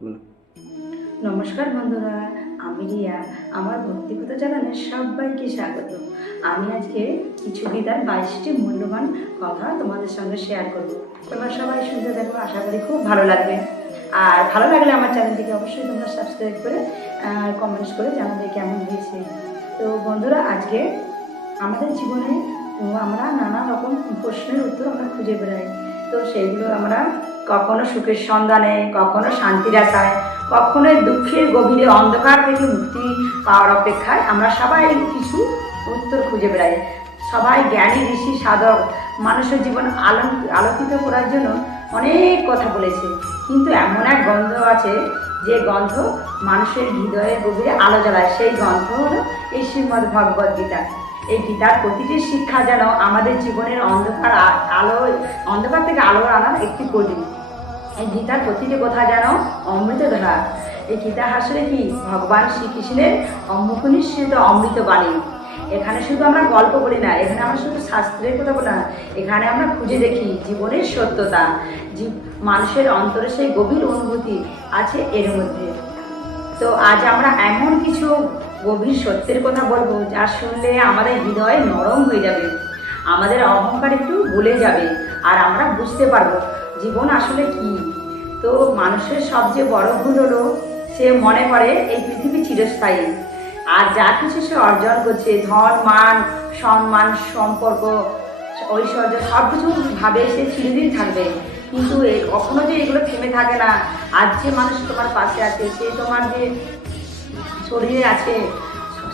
বলো। নমস্কার বন্ধুরা, আমি রিয়া। আমার ভক্তিগত চ্যানেলে সবাইকে স্বাগত। আমি আজকে কিছু গীতার 22টি মূল্যবান কথা তোমাদের সঙ্গে শেয়ার করব। তোমরা সবাই শুনতে দেখো, আশা করি খুব ভালো লাগবে। আর ভালো লাগলে আমার চ্যানেলটিকে অবশ্যই তোমরা সাবস্ক্রাইব করে কমেন্টস করে জানাবে কেমন হয়েছে। তো বন্ধুরা, আজকে আমাদের জীবনে আমরা নানা রকম প্রশ্নের উত্তর আমরা খুঁজে বেড়াই। তো সেইগুলো আমরা কখনো সুখের সন্ধানে, কখনো শান্তির আশায়, কখনো দুঃখের গভীরে অন্ধকার থেকে মুক্তি পাওয়ার অপেক্ষায় আমরা সবাই কিছু উত্তর খুঁজে বেড়াই। সবাই জ্ঞানী, ঋষি, সাধক মানুষের জীবন আলোকিত করার জন্য অনেক কথা বলেছে, কিন্তু এমন এক গন্ধ আছে যে গন্ধ মানুষের হৃদয়ের গভীরে আলো জ্বালায়। সেই গন্ধ হলো এই শ্রীমদ্ ভগবদ্ গীতা। এই গীতার প্রতিটি শিক্ষা যেন আমাদের জীবনের অন্ধকার থেকে আলো আনার একটি প্রদীপ। এই গীতার প্রতিটি কথা যেন অমৃত ধারা। এই গীতা আসলে কি ভগবান শ্রীকৃষ্ণের অমুখনিঃসৃত অমৃত বাণী। এখানে শুধু আমরা গল্প বলি না, এখানে আমরা শুধু শাস্ত্রের কথা বলি না, এখানে আমরা খুঁজে দেখি জীবনের সত্যতা, মানুষের অন্তরে সেই গভীর অনুভূতি আছে এর মধ্যে। তো আজ আমরা এমন কিছু গভীর সত্যের কথা বলবো যা শুনলে আমাদের হৃদয় নরম হয়ে যাবে, আমাদের অহংকার একটু ভুলে যাবে, আর আমরা বুঝতে পারবো জীবন আসলে কি। তো মানুষের সবচেয়ে বড় ভুল হলো সে মনে করে এই পৃথিবী চিরস্থায়ী, আর যা কিছু সে অর্জন করছে, ধন, মান, সম্মান, সম্পর্ক, ঐশ্বর্য, সব কিছু ভাবে সে চিরদিন থাকবে। কিন্তু কখনো যে এগুলো থেমে থাকে না। আজ যে মানুষ তোমার পাশে আছে, সে তোমার যে শরীরে আছে,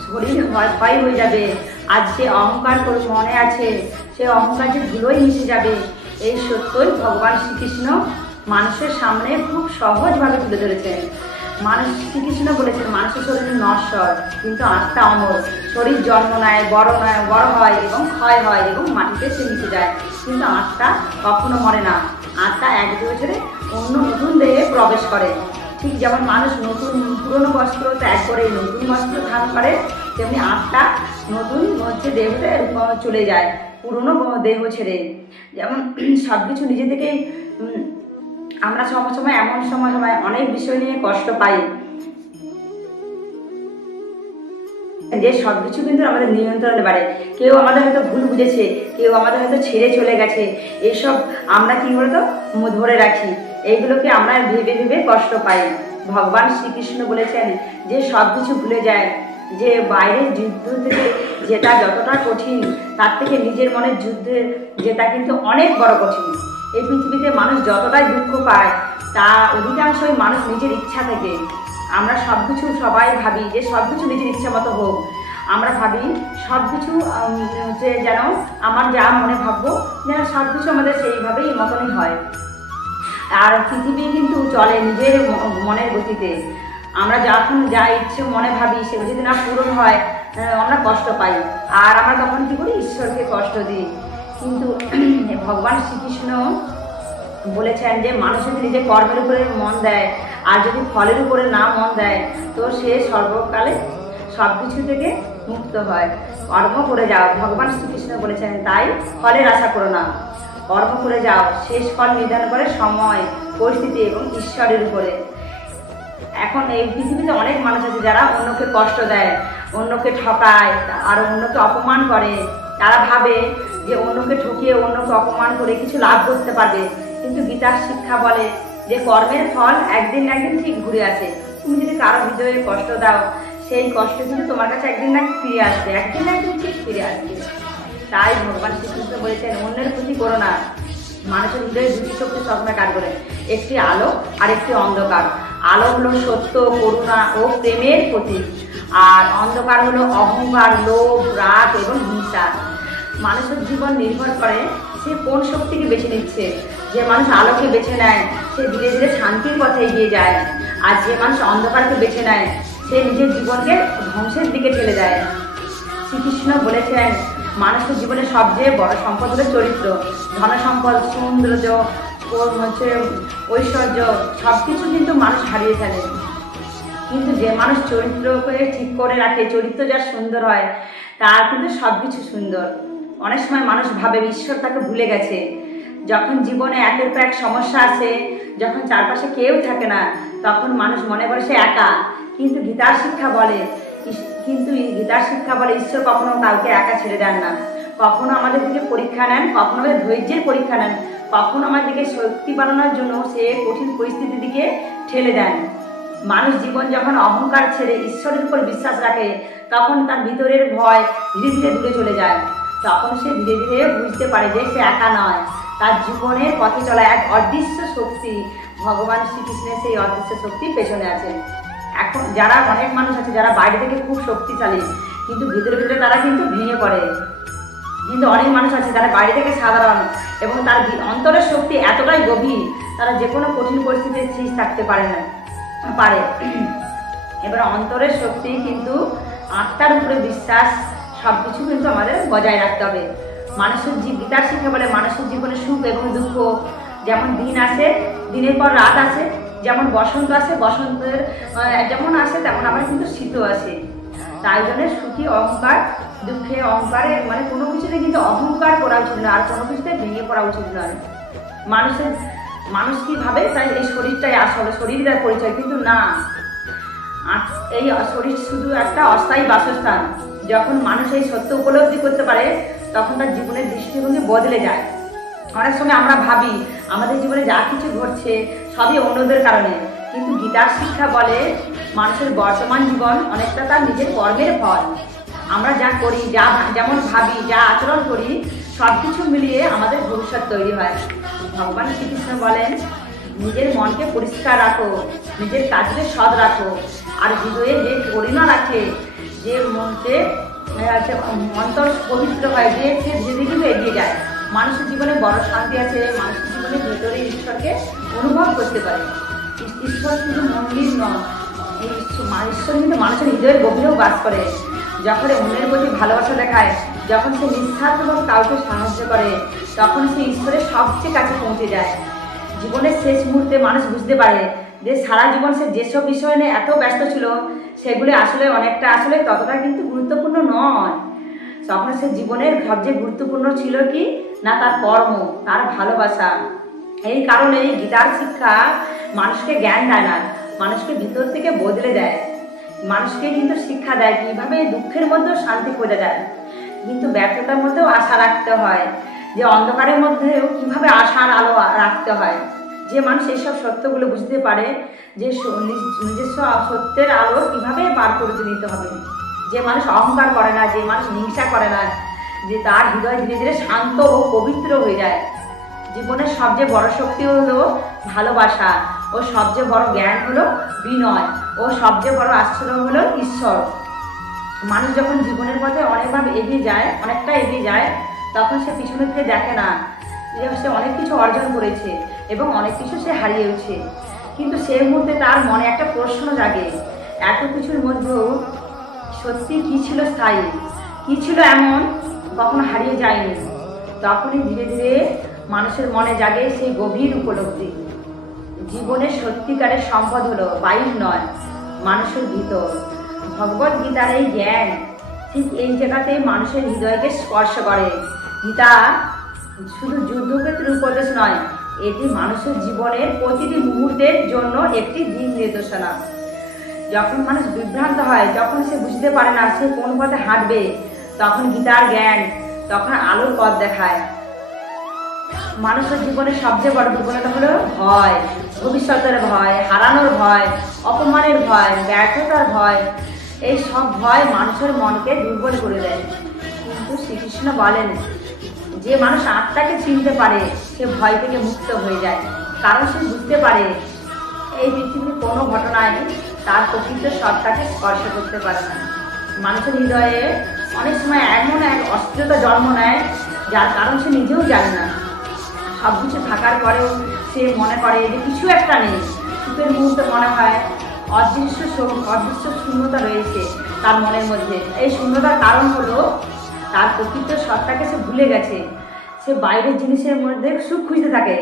শরীর ক্ষয় হয়ে যাবে। আজ যে অহংকার করে মনে আছে, সে অহংকার যে ধুলোয় মিশে যাবে। এই সত্যই ভগবান শ্রীকৃষ্ণ মানুষের সামনে খুব সহজভাবে তুলে ধরেছেন। শ্রীকৃষ্ণ বলেছেন মানুষের শরীর নশ্বর, কিন্তু আত্মা অমর। শরীর জন্ম নেয়, বড় হয় এবং ক্ষয় হয় এবং মাটিতে সে মিশে যায়, কিন্তু আত্মা কখনো মরে না। আত্মা এক দেহ ছেড়ে অন্য নতুন দেহে প্রবেশ করে। ঠিক যেমন মানুষ পুরনো বস্ত্র ত্যাগ করে নতুন বস্ত্র ধারণ করে, তেমনি আত্মা নতুন দেহতে চলে যায় পুরনো দেহ ছেড়ে। যেমন সব কিছু নিজে থেকেই আমরা সময় এমন সময় অনেক বিষয় নিয়ে কষ্ট পাই, যে সব কিছু কিন্তু আমাদের নিয়ন্ত্রণে বাড়ে। কেউ আমাদের হয়তো ভুল বুঝেছে, কেউ আমাদের হয়তো ছেড়ে চলে গেছে, এইসব আমরা কি বলতো ধরে রাখি, এইগুলোকে আমরা ভেবে ভেবে কষ্ট পাই। ভগবান শ্রীকৃষ্ণ বলেছেন যে সব কিছু ভুলে যায়, যে বাইরের যুদ্ধ থেকে যেটা যতটা কঠিন, তার থেকে নিজের মনের যুদ্ধে যেটা কিন্তু অনেক বড় কঠিন। এই পৃথিবীতে মানুষ যতটাই দুঃখ পায়, তা অধিকাংশই মানুষ নিজের ইচ্ছা থেকে। আমরা সব কিছু সবাই ভাবি যে সব কিছু নিজের ইচ্ছা মতো হোক। আমরা ভাবি সব কিছু যে যেন আমার যা মনে ভাববো যেন সব কিছু আমাদের সেইভাবেই মতনই হয়। আর পৃথিবী কিন্তু চলে নিজের মনের গতিতে। আমরা যখন যা ইচ্ছে মনে ভাবি সেগুলো যদি না পূরণ হয়, আমরা কষ্ট পাই, আর আমরা তখন কী করি, ঈশ্বরকে কষ্ট দিই। কিন্তু ভগবান শ্রীকৃষ্ণ বলেছেন যে মানুষ যদি নিজের কর্মের উপরে মন দেয় আর যদি ফলের উপরে না মন দেয়, তো সে সর্বকালে সব কিছু থেকে মুক্ত হয়। কর্ম করে যাও, ভগবান শ্রীকৃষ্ণ বলেছেন, তাই ফলের আশা করো না, কর্ম করে যাও। শেষ ফল নির্ধারণ করে সময়, পরিস্থিতি এবং ঈশ্বরের উপরে। এখন এই পৃথিবীতে অনেক মানুষ আছে যারা অন্যকে কষ্ট দেয়, অন্যকে ঠকায়, আর অন্যকে অপমান করে। তারা ভাবে যে অন্যকে ঠকিয়ে, অন্যকে অপমান করে কিছু লাভ করতে পারবে, কিন্তু গীতার শিক্ষা বলে যে কর্মের ফল একদিন না একদিন ঠিক ঘুরে আসে। তুমি যদি কারো হৃদয়ে কষ্ট দাও, সেই কষ্ট কিন্তু তোমার কাছে একদিন না ফিরে আসবে, একদিন না একদিন ঠিক ফিরে আসবে। তাই ভগবান শ্রীকৃষ্ণ বলেছেন অন্যের ক্ষতি করো না। মানুষের হৃদয়ে দুটি শক্তি সবসময় কাজ করে, একটি আলো আর একটি অন্ধকার। আলো হলো সত্য, করুণা ও প্রেমের প্রতীক, আর অন্ধকার হলো অহংকার, লোভ, রাগ এবং হিংসা। মানুষের জীবন নির্ভর করে সে কোন শক্তিকে বেছে নিচ্ছে। যে মানুষ আলোকে বেছে নেয় সে ধীরে ধীরে শান্তির পথে এগিয়ে যায়, আর যে মানুষ অন্ধকারকে বেছে নেয় সে নিজের জীবনকে ধ্বংসের দিকে ঠেলে দেয়। শ্রীকৃষ্ণ বলেছেন মানুষের জীবনে সবচেয়ে বড় সম্পদ হলো চরিত্র। ধনসম্পদ, সৌন্দর্য, ঐশ্বর্য সব কিছু কিন্তু মানুষ হারিয়ে ফেলে, কিন্তু যে মানুষ চরিত্রকে ঠিক করে রাখে, চরিত্র যার সুন্দর হয়, তার কিন্তু সব কিছু সুন্দর। অনেক সময় মানুষ ভাবে ঈশ্বর তাকে ভুলে গেছে। যখন জীবনে একের পর এক সমস্যা আসে, যখন চারপাশে কেউ থাকে না, তখন মানুষ মনে করে সে একা। কিন্তু গীতার শিক্ষা বলে ঈশ্বর কখনো কাউকে একা ছেড়ে দেন না। কখনো আমাদের দিকে পরীক্ষা নেন, কখনো আমাদের ধৈর্যের পরীক্ষা নেন, কখনো আমাদেরকে শক্তি বাড়ানোর জন্য সে কঠিন পরিস্থিতির দিকে ঠেলে দেন। মানুষ জীবন যখন অহংকার ছেড়ে ঈশ্বরের উপর বিশ্বাস রাখে, তখন তার ভিতরের ভয় ধীরে ধীরে দূরে চলে যায়। তখন সে ধীরে ধীরে বুঝতে পারে যে সে একা নয়, তার জীবনের পথে চলা এক অদৃশ্য শক্তি, ভগবান শ্রীকৃষ্ণের সেই অদৃশ্য শক্তির পেছনে আছে। এখন যারা অনেক মানুষ আছে যারা বাইরে থেকে খুব শক্তিশালী, কিন্তু ভিতরে ভিতরে তারা কিন্তু ভেঙে পড়ে। কিন্তু অনেক মানুষ আছে যারা বাইরে থেকে সাধারণ এবং তার অন্তরের শক্তি এতটাই গভীর, তারা যে কোনো কঠিন পরিস্থিতিতে স্থির থাকতে পারে। এবার অন্তরের শক্তি কিন্তু আত্মার উপরে বিশ্বাস, সব কিছু কিন্তু আমাদের বজায় রাখতে হবে। মানুষের গীতার শিক্ষা বলে মানুষের জীবনে সুখ এবং দুঃখ, যেমন দিন আসে দিনের পর রাত আসে, যেমন বসন্ত আসে বসন্তের যেমন আসে, তেমন আবার কিন্তু শীতও আসে। তাই জন্য সুখী অহংকার, দুঃখে অহংকারে মানে কোনো কিছুতে কিন্তু অহংকার করা উচিত নয়, আর কোনো কিছুতে ভেঙে পড়া উচিত নয়। মানুষ কি ভাবে তাই এই শরীরটাই আসলে শরীরের পরিচয়, কিন্তু না, এই শরীর শুধু একটা অস্থায়ী বাসস্থান। যখন মানুষ এই সত্য উপলব্ধি করতে পারে, তখন তার জীবনের দৃষ্টিভঙ্গি বদলে যায়। অনেক সময় আমরা ভাবি আমাদের জীবনে যা কিছু ঘটছে সবই অন্যদের কারণে, কিন্তু গীতার শিক্ষা বলে মানুষের বর্তমান জীবন অনেকটা তার নিজের কর্মের ফল। আমরা যা করি, যেমন ভাবি, যা আচরণ করি, সব কিছু মিলিয়ে আমাদের ভবিষ্যৎ তৈরি হয়। ভগবান শ্রীকৃষ্ণ বলেন, নিজের মনকে পরিষ্কার রাখো, নিজের কাজকে সৎ রাখো, আর হৃদয়ে যে করুণা রাখে, যে মনকে অন্তর পবিত্র হয়, যে সে ধীরে ধীরে এগিয়ে যায়। মানুষের জীবনে বড় শান্তি আছে, মানুষের জীবনে ভেতরে ঈশ্বরকে অনুভব করতে পারে। ঈশ্বর শুধু মন্দির নয়, ঈশ্বর কিন্তু মানুষের হৃদয়ের গভীরেও বাস করে। যখন অন্যের প্রতি ভালোবাসা দেখায়, যখন সে নিঃস্বার্থভাবে কাউকে সাহায্য করে, তখন সে ঈশ্বরের সবচেয়ে কাছে পৌঁছে যায়। জীবনের শেষ মুহূর্তে মানুষ বুঝতে পারে যে সারা জীবন সে যেসব বিষয় নিয়ে এত ব্যস্ত ছিল, সেগুলি আসলে ততটা কিন্তু গুরুত্বপূর্ণ নয়। তখন সে জীবনের সবচেয়ে গুরুত্বপূর্ণ ছিল কি না, তার কর্ম, তার ভালোবাসা। এই কারণে এই গীতার শিক্ষা মানুষকে জ্ঞান দেয় না, মানুষকে ভিতর থেকে বদলে দেয়। মানুষকে কিন্তু শিক্ষা দেয় কীভাবে দুঃখের মধ্যেও শান্তি খোঁজা যায়, কিন্তু ব্যর্থতার মধ্যেও আশা রাখতে হয়, যে অন্ধকারের মধ্যেও কীভাবে আশার আলো রাখতে হয়। যে মানুষ এইসব সত্যগুলো বুঝতে পারে, যে নিজস্ব সত্যের আলো কীভাবে বার করে নিতে হবে, যে মানুষ অহংকার করে না, যে মানুষ হিংসা করে না, যে তার হৃদয় ধীরে ধীরে শান্ত ও পবিত্র হয়ে যায়। জীবনের সবচেয়ে বড় শক্তি হলো ভালোবাসা, ও সবচেয়ে বড় জ্ঞান হলো বিনয়, ও সবচেয়ে বড় আশ্রয় হলো ঈশ্বর। মানুষ যখন জীবনের পথে অনেকটা এগিয়ে যায়, তখন সে পিছনে ফিরে দেখে না যে সে অনেক কিছু অর্জন করেছে এবং অনেক কিছু সে হারিয়েছে, কিন্তু সেই মুহূর্তে তার মনে একটা প্রশ্ন জাগে, এত কিছুর মধ্যেও সত্যি কী ছিল স্থায়ী, কী ছিল এমন কখনো হারিয়ে যায়নি। তখনই ধীরে ধীরে মানুষের মনে জাগে সেই গভীর উপলব্ধি, জীবনের সত্যিকারের সম্পদ হলো বাইর নয়, মানুষের ভিতর। ভগবদ গীতার এই জ্ঞান ঠিক এই জায়গাতেই মানুষের হৃদয়কে স্পর্শ করে। গীতা শুধু যুদ্ধক্ষেত্রের উপদেশ নয়, এটি মানুষের জীবনের প্রতিটি মুহূর্তের জন্য একটি দিক নির্দেশনা। যখন মানুষ বিভ্রান্ত হয়, যখন সে বুঝতে পারে না সে কোন পথে হাঁটবে, তখন গীতার জ্ঞান তখন আলোর পথ দেখায়। মানুষের জীবনের সবচেয়ে বড় দুর্বলতা হলো ভয়, ভবিষ্যতের ভয়, হারানোর ভয়, অপমানের ভয়, ব্যর্থতার ভয়। এই সব ভয় মানুষের মনকে দুর্বল করে দেয়। কিন্তু শ্রীকৃষ্ণ বলেন, যে মানুষ আত্মাকে চিনতে পারে সে ভয় থেকে মুক্ত হয়ে যায়, কারণ সে বুঝতে পারে এই পৃথিবীর কোনো ঘটনায় তার প্রকৃত সত্তাকে স্পর্শ করতে পারে না। মানুষের হৃদয়ে অনেক সময় এমন এক অস্থিরতা জন্ম নেয়, যার কারণ সে নিজেও জানে না। সব কিছু থাকার পরেও সে মনে করে যে কিছু একটা নেই। সুখের মুহূর্তে মনে হয় অদৃশ্য শূন্যতা রয়েছে তার মনের মধ্যে। এই শূন্যতার কারণ হলো তার প্রকৃত সত্তাকে সে ভুলে গেছে। সে বাইরের জিনিসের মধ্যে সুখ খুঁজতে থাকে,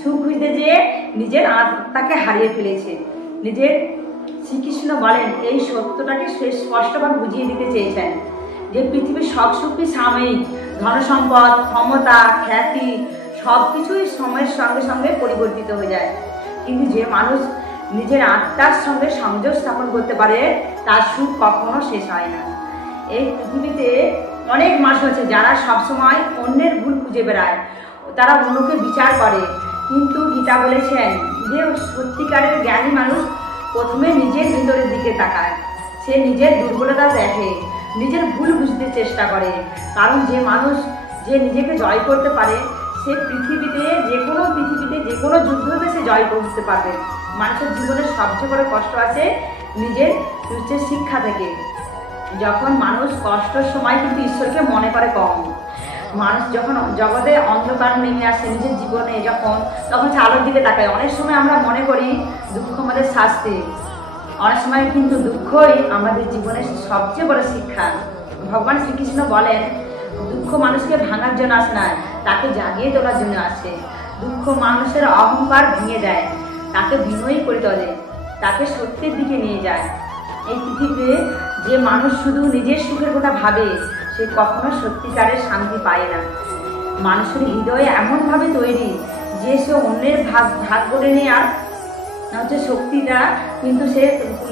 সুখ খুঁজতে যেয়ে নিজের আত্মাকে হারিয়ে ফেলেছে। শ্রীকৃষ্ণ বলেন, এই সত্যটাকে সে স্পষ্টভাবে বুঝিয়ে দিতে চেয়েছেন যে পৃথিবীর সব সুখই সাময়িক, ধনসম্পদ, ক্ষমতা, খ্যাতি সব কিছুই সময়ের সঙ্গে সঙ্গে পরিবর্তিত হয়ে যায়, কিন্তু যে মানুষ নিজের আত্মার সঙ্গে সংযোগ স্থাপন করতে পারে তার সুখ কখনো শেষ হয় না। এই পৃথিবীতে অনেক মানুষ আছে যারা সবসময় অন্যের ভুল খুঁজে বেড়ায়, তারা অন্যকে বিচার করে, কিন্তু গীতা বলেছেন যে সত্যিকারের জ্ঞানী মানুষ প্রথমে নিজের ভিতরের দিকে তাকায়, সে নিজের দুর্বলতা দেখে, নিজের ভুল বুঝতে চেষ্টা করে। কারণ যে মানুষ যে নিজেকে জয় করতে পারে সে পৃথিবীতে যে কোনো যুদ্ধতে সে জয় করতে পারবে। মানুষের জীবনের সবচেয়ে বড় কষ্ট আছে নিজের শিক্ষা থেকে। যখন মানুষ কষ্টের সময় কিন্তু ঈশ্বরকে মনে করে কম, মানুষ যখন জগতে অন্ধকার নেমে আসে নিজের জীবনে তখন সে আলোর দিকে তাকায়। অনেক সময় আমরা মনে করি দুঃখ আমাদের শাস্তি, অনেক সময় কিন্তু দুঃখই আমাদের জীবনের সবচেয়ে বড় শিক্ষা। ভগবান শ্রীকৃষ্ণ বলেন দুঃখ মানুষকে ভাঙার জন্য আসে না, তাকে জাগিয়ে তোলার জন্য আসে। দুঃখ মানুষের অহংকার ভেঙে দেয়, তাকে বিনয়ী করে তোলে, তাকে সত্যের দিকে নিয়ে যায়। এই পৃথিবীতে যে মানুষ শুধু নিজের সুখের কথা ভাবে সে কখনো সত্যিকারের শান্তি পায় না। মানুষের হৃদয়ে এমনভাবে তৈরি যে সে অন্যের ভাগ করে নেওয়ার শক্তিটা কিন্তু সে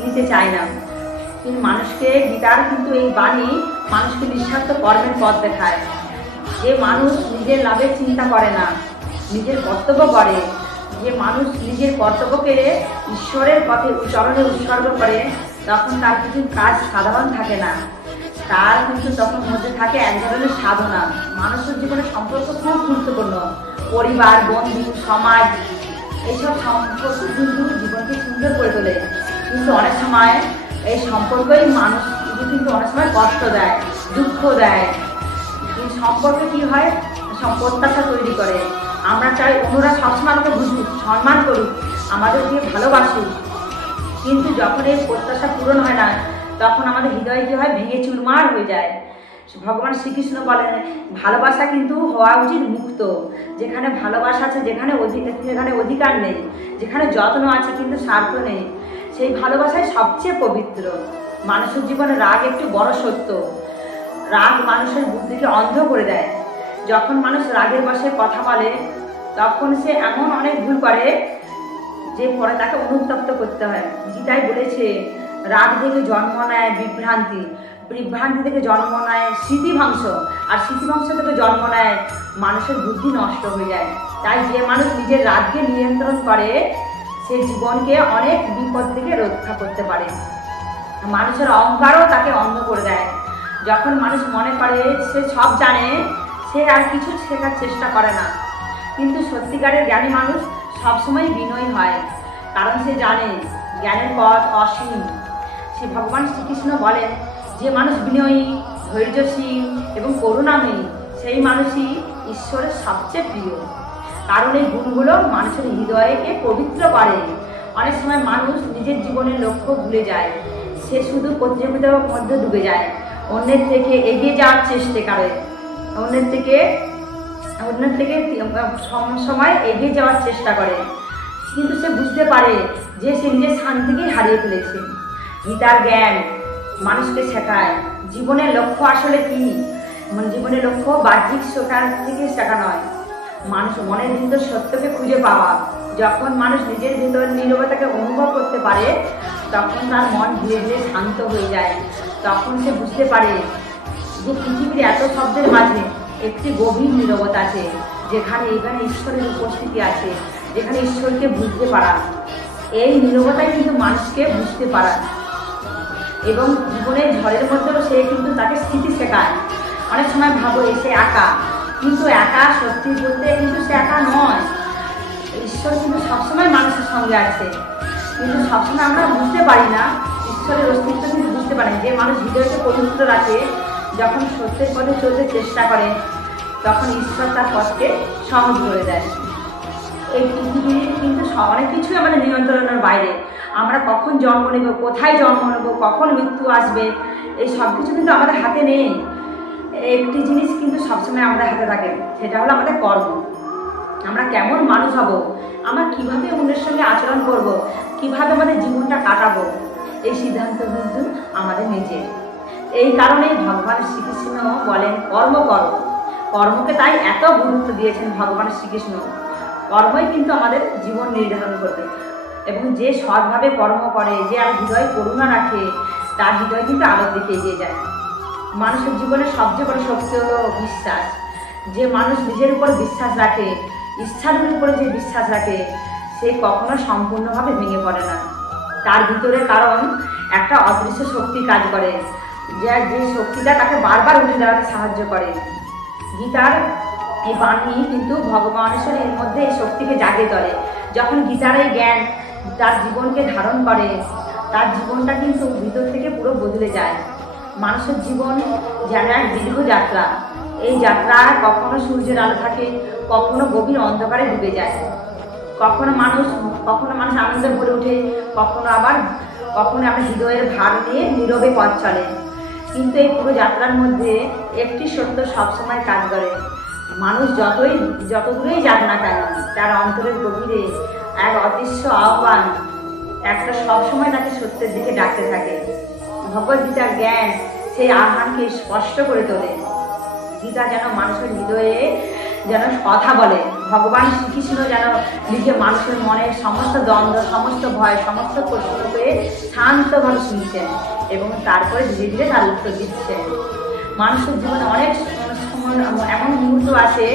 নিতে চায় না। কিন্তু মানুষকে গীতার কিন্তু এই বাণী মানুষকে নিঃস্বার্থ কর্মের পথ দেখায়। যে মানুষ নিজের লাভের চিন্তা করে না, নিজের কর্তব্য করে, যে মানুষ নিজের কর্তব্যকে ঈশ্বরের পথে চরণে উৎসর্গ করে, তখন তার কিছু কাজ সাধারণ থাকে না, তার কিন্তু তখন মধ্যে থাকে এক ধরনের সাধনা। মানুষের জীবনে সম্পর্ক খুব গুরুত্বপূর্ণ, পরিবার, বন্ধু, সমাজ, এইসব সম্পর্ক কিন্তু জীবনকে সুন্দর করে তোলে। কিন্তু অনেক সময় এই সম্পর্কই মানুষ কিন্তু অনেক সময় কষ্ট দেয়, দুঃখ দেয়। এই সম্পর্কে কী হয়, প্রত্যাশা তৈরি করে। আমরা চাই অন্যরা সবসময় আমাকে বুঝুক, সম্মান করুক, আমাদেরকে ভালোবাসুক, কিন্তু যখন এই প্রত্যাশা পূরণ হয় না তখন আমাদের হৃদয় কী হয়, ভেঙে চুরমার হয়ে যায়। ভগবান শ্রীকৃষ্ণ বলেন ভালোবাসা কিন্তু হওয়া উচিত মুক্ত। যেখানে ভালোবাসা আছে, যেখানে অধিকার নেই, যেখানে যত্ন আছে কিন্তু স্বার্থ নেই, সেই ভালোবাসাই সবচেয়ে পবিত্র। মানুষের জীবনে রাগ একটি বড় সত্য। রাগ মানুষের বুদ্ধিকে অন্ধ করে দেয়। যখন মানুষ রাগের বশে কথা বলে তখন সে এমন অনেক ভুল করে যে পরে তাকে অনুতপ্ত করতে হয়। গীতায় বলেছে রাগ থেকে জন্ম নেয় বিভ্রান্তি, বিভ্রান্তি থেকে জন্ম নেয় স্মৃতিভ্রংশ, আর স্মৃতিভ্রংশ থেকে জন্ম নেয় মানুষের বুদ্ধি নষ্ট হয়ে যায়। তাই যে মানুষ নিজের রাগকে নিয়ন্ত্রণ করে সে জীবনকে অনেক বিপদ থেকে রক্ষা করতে পারে। মানুষের অহংকারও তাকে অন্ধ করে দেয়। যখন মানুষ মনে করে সে সব জানে, সে আর কিছু শেখার চেষ্টা করে না। কিন্তু সত্যিকারের জ্ঞানী মানুষ সবসময় বিনয়ী হয়, কারণ সে জানে জ্ঞানের পথ অসীম। সে ভগবান শ্রীকৃষ্ণ বলেন যে মানুষ বিনয়ী, ধৈর্যশীল এবং করুণাময়ী সেই মানুষই ঈশ্বরের সবচেয়ে প্রিয়। কারণ এই গুণগুলো মানুষের হৃদয়কে পবিত্র করে। অনেক সময় মানুষ নিজের জীবনের লক্ষ্য ভুলে যায়, সে শুধু প্রতিযোগিতার মধ্যে ডুবে যায়, অন্যের থেকে এগিয়ে যাওয়ার চেষ্টা করে, অন্যের থেকে সময় এগিয়ে যাওয়ার চেষ্টা করে, কিন্তু সে বুঝতে পারে যে সে নিজের শান্তিকেই হারিয়ে ফেলেছে। গীতার জ্ঞান মানুষকে শেখায় জীবনের লক্ষ্য আসলে কি। জীবনের লক্ষ্য বাহ্যিক শেখার থেকে শেখা নয়, মানুষ মনের ভিতর সত্যকে খুঁজে পাওয়া। যখন মানুষ নিজের ভিতর নীরবতাকে অনুভব করতে পারে তখন তার মন ধীরে ধীরে শান্ত হয়ে যায়। তখন সে বুঝতে পারে যে পৃথিবীর এত শব্দের মাঝে একটি গভীর নীরবতা আছে, যেখানে ঈশ্বরের উপস্থিতি আছে, যেখানে ঈশ্বরকে বুঝতে পারা। এই নীরবতাই কিন্তু মানুষকে বুঝতে পারা এবং জীবনের ঝড়ের মধ্যেও সে কিন্তু তাকে স্থিতি শেখায়। অনেক সময় ভাবো সে একা, কিন্তু একা সত্যি বলতে কিন্তু সে একা নয়। ঈশ্বর কিন্তু সবসময় মানুষের সঙ্গে আছে, কিন্তু সবসময় আমরা বুঝতে পারি না ঈশ্বরের অস্তিত্ব, কিন্তু বুঝতে পারি। যে মানুষ হৃদয়কে পবিত্র রাখে, যখন সত্যের পথে চলতে চেষ্টা করে তখন ঈশ্বর তার পথকে সহজ করে দেয়। এই পৃথিবীর কিন্তু অনেক কিছুই আমাদের নিয়ন্ত্রণের বাইরে। আমরা কখন জন্ম নেব, কোথায় জন্ম নেব, কখন মৃত্যু আসবে, এই সব কিছু কিন্তু আমাদের হাতে নেই। একটি জিনিস কিন্তু সবসময় আমাদের হাতে থাকে, সেটা হলো আমাদের কর্ম। আমরা কেমন মানুষ হব, আমরা কিভাবে অন্যের সঙ্গে আচরণ করব, কিভাবে আমাদের জীবনটা কাটাবো, এই সিদ্ধান্ত কিন্তু আমাদের নিজের। এই কারণেই ভগবান শ্রীকৃষ্ণ বলেন কর্ম করো। কর্মকে তাই এত গুরুত্ব দিয়েছেন ভগবান শ্রীকৃষ্ণ। কর্মই কিন্তু আমাদের জীবন নির্ধারণ করবে। এবং যে সৎভাবে কর্ম করে, যে আর হৃদয় করুণা রাখে, তার হৃদয় কিন্তু আলোর দিকে এগিয়ে যায়। মানুষের জীবনে সবচেয়ে বড় শক্তি হলো বিশ্বাস। যে মানুষ নিজের উপর বিশ্বাস রাখে, ইচ্ছার উপরে যে বিশ্বাস রাখে, সে কখনো সম্পূর্ণভাবে ভেঙে পড়ে না। তার ভিতরে কারণ একটা অদৃশ্য শক্তি কাজ করে, যে শক্তিটা তাকে বারবার উঠে দাঁড়াতে সাহায্য করে। গীতার এই বাণী কিন্তু ভগবানের এর মধ্যে এই শক্তিকে জাগিয়ে তোলে। যখন গীতার এই জ্ঞান তার জীবনকে ধারণ করে, তার জীবনটা কিন্তু ভিতর থেকে পুরো বদলে যায়। মানুষের জীবন যেন এক দীর্ঘ যাত্রা। এই যাত্রা কখনো সূর্যের আলো থাকে, কখনো গভীর অন্ধকারে ডুবে যায়। কখনো মানুষ আনন্দে ভরে ওঠে, কখনো আমরা হৃদয়ের ভার নিয়ে নীরবে পথ চলে। কিন্তু এই পুরো যাত্রার মধ্যে একটি সত্য সবসময় কাজ করে। মানুষ যত দূরেই যাক না কেন, তার অন্তরের গভীরে এক অদৃশ্য আহ্বান একটা সবসময় তাকে সত্যের দিকে ডাকতে থাকে। ভগবদ্গীতার জ্ঞান সেই আহ্বানকে স্পষ্ট করে তোলে। গীতা যেন মানুষের হৃদয়ে যেন কথা বলে। ভগবান শ্রীকৃষ্ণ যেন নিজে মানুষের মনের সমস্ত দ্বন্দ্ব, সমস্ত ভয়, সমস্ত প্রশ্নকে শান্তভাবে শুনছেন এবং তারপরে ধীরে ধীরে তার উত্তর দিচ্ছেন। মানুষের জীবনে অনেক সময় এমন মুহূর্ত আসে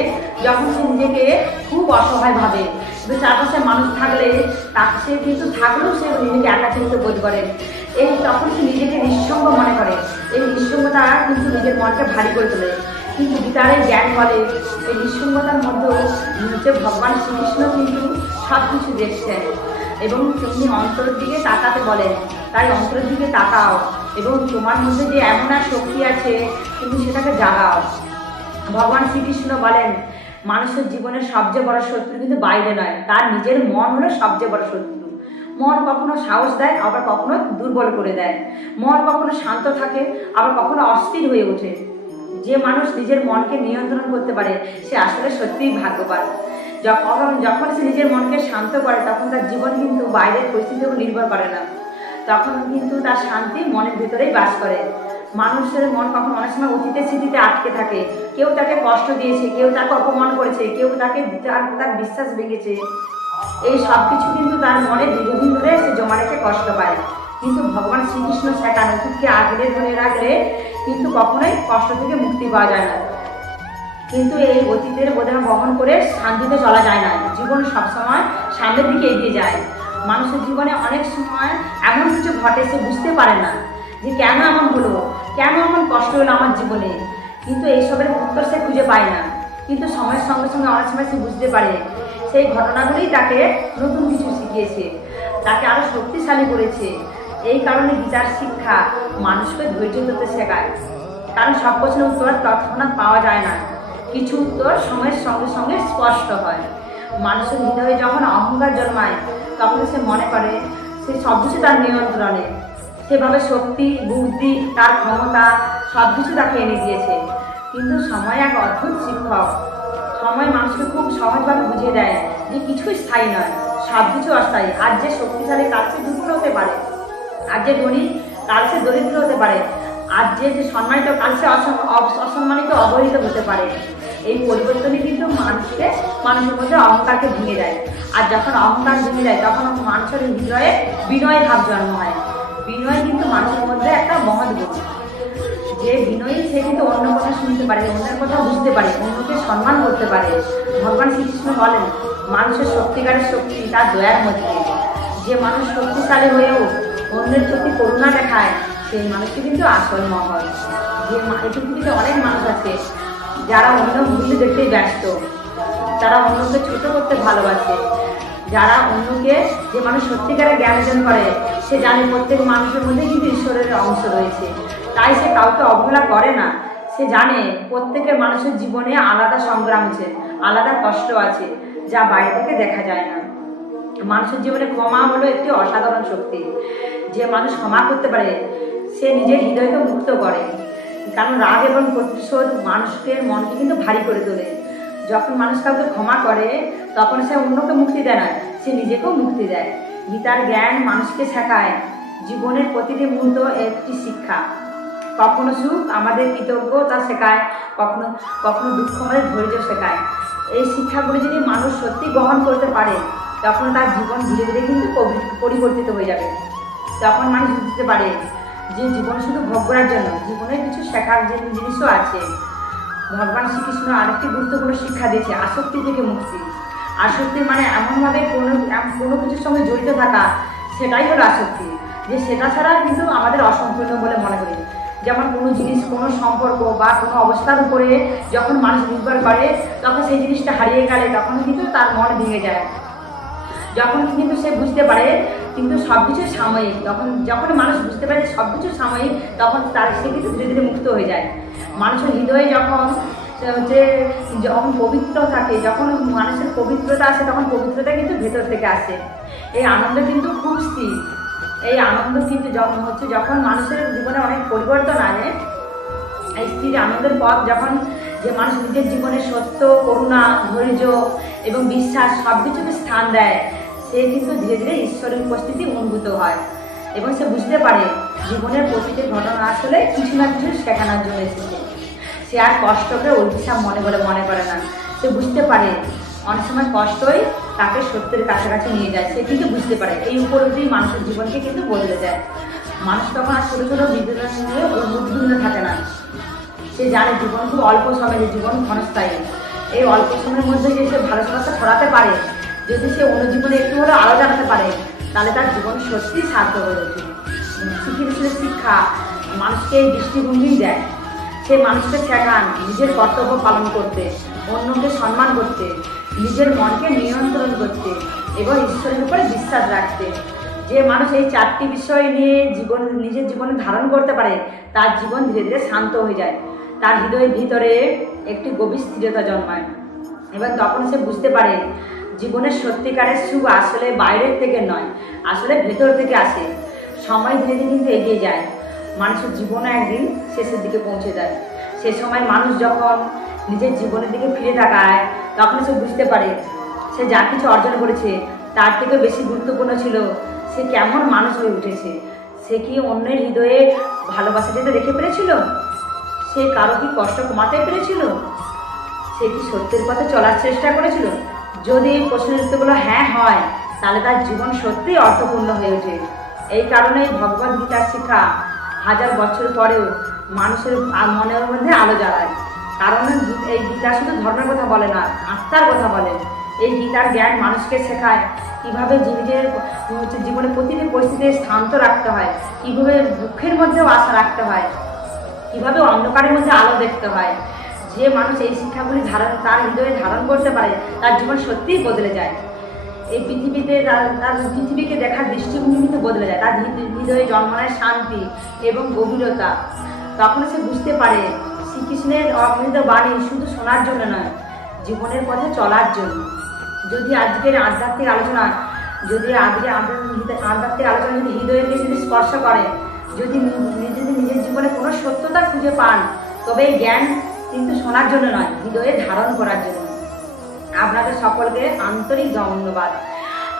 যখন সে নিজেকে খুব অসহায় ভাবে, কিন্তু চারপাশে মানুষ থাকলে সে কিন্তু থাকলেও সে নিজেকে একাকিত্ব বোধ করে। তখন সে নিজেকে নিঃসঙ্গ মনে করে। এই নিঃসঙ্গতা কিন্তু নিজের মনকে ভারী করে তোলে। কিন্তু গীতার এই জ্ঞান বলে এই নিঃসঙ্গতার মধ্যেও ভগবান শ্রীকৃষ্ণ কিন্তু সব কিছু দেখছেন এবং তিনি অন্তরের দিকে তাকাতে বলেন। তাই অন্তরের দিকে তাকাও এবং তোমার মধ্যে যে এমন এক শক্তি আছে তুমি সেটাকে জাগাও। ভগবান শ্রীকৃষ্ণ বলেন মানুষের জীবনের সবচেয়ে বড় শত্রু কিন্তু বাইরে নয়, তার নিজের মন হলো সবচেয়ে বড় শত্রু। মন কখনো সাহস দেয়, আবার কখনো দুর্বল করে দেয়। মন কখনো শান্ত থাকে, আবার কখনো অস্থির হয়ে ওঠে। যে মানুষ নিজের মনকে নিয়ন্ত্রণ করতে পারে সে আসলে সত্যিই ভাগ্যবান। যখন সে নিজের মনকে শান্ত করে তখন তার জীবন কিন্তু বাইরের পরিস্থিতির উপর নির্ভর করে না। তখন কিন্তু তার শান্তি মনের ভিতরেই বাস করে। মানুষের মন কখন অনেক সময় অতীতের স্মৃতিতে আটকে থাকে। কেউ তাকে কষ্ট দিয়েছে, কেউ তাকে অপমান করেছে, কেউ তার বিশ্বাস ভেঙেছে। এই সব কিছু কিন্তু তার মনে দীর্ঘদিন ধরে সে জমা রেখে কষ্ট পায়। কিন্তু ভগবান শ্রীকৃষ্ণ শেখান অতীতকে আগলে ধরে রাখলে কিন্তু কখনোই কষ্ট থেকে মুক্তি পাওয়া যায় না। কিন্তু এই অতীতের বোঝা বহন করে শান্তিতে চলা যায় না। জীবন সবসময় সামনের দিকে এগিয়ে যায়। মানুষের জীবনে অনেক সময় এমন কিছু ঘটে সে বুঝতে পারে না যে কেন এমন হলো, কেন এমন কষ্ট হলো আমার জীবনে। কিন্তু এইসবের উত্তর সে খুঁজে পায় না। কিন্তু সময়ের সঙ্গে সঙ্গে অনেক সময় সে বুঝতে পারে সেই ঘটনাগুলোই তাকে নতুন কিছু শিখিয়েছে, তাকে আরও শক্তিশালী করেছে। এই কারণে গীতার শিক্ষা মানুষকে ধৈর্য ধরতে শেখায়। কারণ সব প্রশ্নের উত্তর তৎক্ষণাৎ পাওয়া যায় না, কিছু উত্তর সময়ের সঙ্গে সঙ্গে স্পষ্ট হয়। মানুষের হৃদয়ে যখন অহংকার জন্মায় তখন সে মনে করে সে সব কিছু তার নিয়ন্ত্রণে। সেভাবে শক্তি, বুদ্ধি, তার ক্ষমতা সব কিছু তাকে এনে দিয়েছে। কিন্তু সময় এক অদ্ভুত শিক্ষক। সময় মানুষকে খুব সহজভাবে বুঝিয়ে দেয় যে কিছুই স্থায়ী নয়, সব কিছু অস্থায়ী। আজ যে শক্তিশালী কাল সে দুর্বল হতে পারে, আজ যে ধনী কাল সে দরিদ্র হতে পারে, আজ যে সম্মানিত কাল সে অসম্মানিত, অবহেলিত হতে পারে। এই পরিবর্তনই কিন্তু মানুষের মধ্যে অহংকারকে ভেঙে দেয়। আর যখন অহংকার ভেঙে যায় তখন মানুষের হৃদয়ে বিনয় ভাব জন্ম হয়। বিনয় কিন্তু মানুষের মধ্যে একটা মহৎ গুণ। যে বিনয়ী সে কিন্তু অন্য কথা শুনতে পারে, অন্যের কথা বুঝতে পারে, অন্যকে সম্মান করতে পারে। ভগবান শ্রীকৃষ্ণ বলেন মানুষের সত্যিকারের শক্তি তার দয়ার মধ্যে। যে মানুষ শক্তিশালী হয়েও অন্যের প্রতি করুণা দেখায় সেই মানুষটি কিন্তু আসল মহৎ। যে এই পৃথিবীতে অনেক মানুষ আছে যারা অন্য মূল্য দেখতে ব্যস্ত, তারা অন্যকে ছোট করতে ভালোবাসে। যে মানুষ সত্যিকারের জ্ঞান অর্জন করে সে জানে প্রত্যেক মানুষের মধ্যে কিন্তু ঈশ্বরের অংশ রয়েছে। তাই সে কাউকে অবহেলা করে না। সে জানে প্রত্যেকের মানুষের জীবনে আলাদা সংগ্রাম আছে, আলাদা কষ্ট আছে, যা বাইরে থেকে দেখা যায় না। মানুষের জীবনে ক্ষমা হলো একটি অসাধারণ শক্তি। যে মানুষ ক্ষমা করতে পারে সে নিজের হৃদয়কে মুক্ত করে। কারণ রাগ এবং প্রতিশোধ মানুষের মনকে কিন্তু ভারী করে তোলে। যখন মানুষ কাউকে ক্ষমা করে তখন সে অন্যকে মুক্তি দেয় না, সে নিজেকেও মুক্তি দেয়। গীতার জ্ঞান মানুষকে শেখায় জীবনের প্রতিটি মুহূর্ত একটি শিক্ষা। কখনো সুখ আমাদের কৃতজ্ঞতা শেখায়, কখনো দুঃখ আমাদের ধৈর্য শেখায়। এই শিক্ষাগুলি যদি মানুষ সত্যি গ্রহণ করতে পারে তখন তার জীবন ধীরে ধীরে কিন্তু পরিবর্তিত হয়ে যাবে। তখন মানুষ বুঝতে পারে যে জীবন শুধু ভোগ করার জন্য, জীবনে কিছু শেখার যে জিনিসও আছে। ভগবান শ্রীকৃষ্ণ আরেকটি গুরুত্বপূর্ণ শিক্ষা দিয়েছে, আসক্তি থেকে মুক্তি। আসক্তি মানে এমনভাবে কোনো কিছুর সঙ্গে জড়িত থাকা, সেটাই হলো আসক্তি। যে সেটা ছাড়া কিন্তু আমাদের অসম্পূর্ণ বলে মনে করি। যেমন কোনো জিনিস, কোনো সম্পর্ক বা কোনো অবস্থার উপরে যখন মানুষ নির্ভর করে, তখন সেই জিনিসটা হারিয়ে গেলে তখন কিন্তু তার মন ভেঙে যায়। যখন কিন্তু সে বুঝতে পারে কিন্তু সব কিছু সাময়িক, যখন মানুষ বুঝতে পারে সব কিছু সাময়িক, তখন সে কিন্তু ধীরে ধীরে মুক্ত হয়ে যায়। মানুষের হৃদয়ে যখন পবিত্র থাকে, যখন মানুষের পবিত্রতা আসে, তখন পবিত্রতা কিন্তু ভেতর থেকে আসে। এই আনন্দ কিন্তু খুব স্থির। এই আনন্দ কিন্তু যখন মানুষের জীবনে অনেক পরিবর্তন আনে, এই স্থির আনন্দের পথ যখন যে মানুষ নিজের জীবনে সত্য, করুণা, ধৈর্য এবং বিশ্বাস সব কিছুকে স্থান দেয়, সে কিন্তু ধীরে ধীরে ঈশ্বরের উপস্থিতি অনুভূত হয় এবং সে বুঝতে পারে জীবনের প্রতিটি ঘটনা আসলে কিছু না কিছু শেখানোর জন্য এসেছে। সে আর কষ্টকে অভিশাপ মনে করে না। সে বুঝতে পারে অনেক সময় কষ্টই তাকে সত্যের কাছাকাছি নিয়ে যায়। সে কিন্তু বুঝতে পারে এই উপলব্ধি মানুষের জীবনকে কিন্তু বদলে দেয়। মানুষ তখন আর ছোটো ছোটো বিদ্যুৎ নিয়ে উদ্বিগ্ন থাকে না। সে জানে জীবন খুব অল্প সময়, জীবন ক্ষণস্থায়ী। এই অল্প সময়ের মধ্যে যে সে ভালোবাসা ছড়াতে পারে, যদি সে অন্য জীবনে একটু হলেও আলো জানাতে পারে, তাহলে তার জীবন সত্যিই সার্থক হয়ে ওঠে। শ্রীকৃষ্ণের শিক্ষা মানুষকে এই দৃষ্টিভঙ্গি দেয়। সে মানুষকে শেখান নিজের কর্তব্য পালন করতে, অন্যকে সম্মান করতে, নিজের মনকে নিয়ন্ত্রণ করতে এবং ঈশ্বরের উপরে বিশ্বাস রাখতে। যে মানুষ এই চারটি বিষয় নিয়ে নিজের জীবনে ধারণ করতে পারে, তার জীবন ধীরে ধীরে শান্ত হয়ে যায়। তার হৃদয়ের ভিতরে একটি গভীর স্থিরতা জন্মায় এবং তখন সে বুঝতে পারে জীবনের সত্যিকারের সুখ আসলে বাইরের থেকে নয়, আসলে ভেতর থেকে আসে। সময় ধীরে ধীরে কিন্তু এগিয়ে যায়, মানুষের জীবনে একদিন শেষের দিকে পৌঁছে যায়। সে সময় মানুষ যখন নিজের জীবনের দিকে ফিরে তাকায়, তখন সে বুঝতে পারে সে যা কিছু অর্জন করেছে তার থেকে বেশি গুরুত্বপূর্ণ ছিল সে কেমন মানুষ হয়ে উঠেছে। সে কি অন্যের হৃদয়ে ভালোবাসা যেতে রেখে পেরেছিল? সে কারো কি কষ্ট কমাতে পেরেছিল? সে কি সত্যের পথে চলার চেষ্টা করেছিল? যদি এই প্রশ্নের উত্তরগুলো হ্যাঁ হয়, তাহলে তার জীবন সত্যিই অর্থপূর্ণ হয়ে ওঠে। এই কারণেই ভগবদ গীতার শিক্ষা হাজার বছর পরেও মানুষের মনের মধ্যে আলো জ্বালায়। কারণ এই গীতা শুধু ধর্মের কথা বলে না, আত্মার কথা বলে। এই গীতার জ্ঞান মানুষকে শেখায় কীভাবে নিজের জীবনে প্রতিটি পরিস্থিতিতে শান্ত রাখতে হয়, কীভাবে দুঃখের মধ্যেও আশা রাখতে হয়, কীভাবে অন্ধকারের মধ্যে আলো দেখতে হয়। যে মানুষ এই শিক্ষাগুলি তার হৃদয়ে ধারণ করতে পারে, তার জীবন সত্যিই বদলে যায়। এই পৃথিবীতে তার পৃথিবীকে দেখার দৃষ্টিভঙ্গি কিন্তু বদলে যায়। তার হৃদয়ে জন্মায় শান্তি এবং গভীরতা। তখন সে বুঝতে পারে শ্রীকৃষ্ণের অমৃত বাণী শুধু শোনার জন্য নয়, জীবনের পথে চলার জন্য। যদি আজকের আধ্যাত্মিক আলোচনা যদি হৃদয়কে যদি স্পর্শ করে, যদি নিজের জীবনে কোনো সত্যতা খুঁজে পান, তবে এই জ্ঞান কিন্তু শোনার জন্য নয়, হৃদয়ে ধারণ করার জন্য। আপনাদের সকলকে আন্তরিক ধন্যবাদ।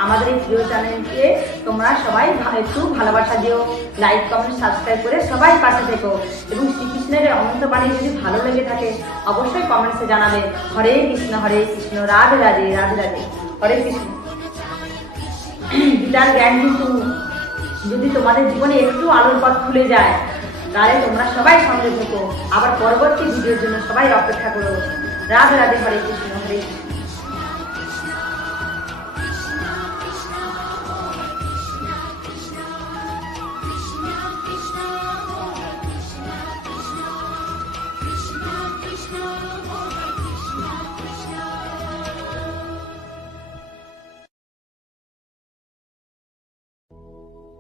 আমাদের এই প্রিয় চ্যানেলকে তোমরা সবাই একটু ভালোবাসা দিও, লাইক, কমেন্ট, সাবস্ক্রাইব করে সবাই পাশে থেকো। এবং শ্রীকৃষ্ণের অনন্ত বাণী যদি ভালো লেগে থাকে অবশ্যই কমেন্টসে জানাবে। হরে কৃষ্ণ, রাধে রাধে, রাধে রাধে, হরে কৃষ্ণ। গীতার জ্ঞান কিন্তু যদি তোমাদের জীবনে একটু আলোর পথ খুলে যায়, তাহলে তোমরা সবাই সঙ্গে থেকো। আবার পরবর্তী ভিডিওর জন্য সবাই অপেক্ষা করো। রাধে রাধে, হরে কৃষ্ণ, হরে কৃষ্ণ।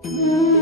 Mm-hmm.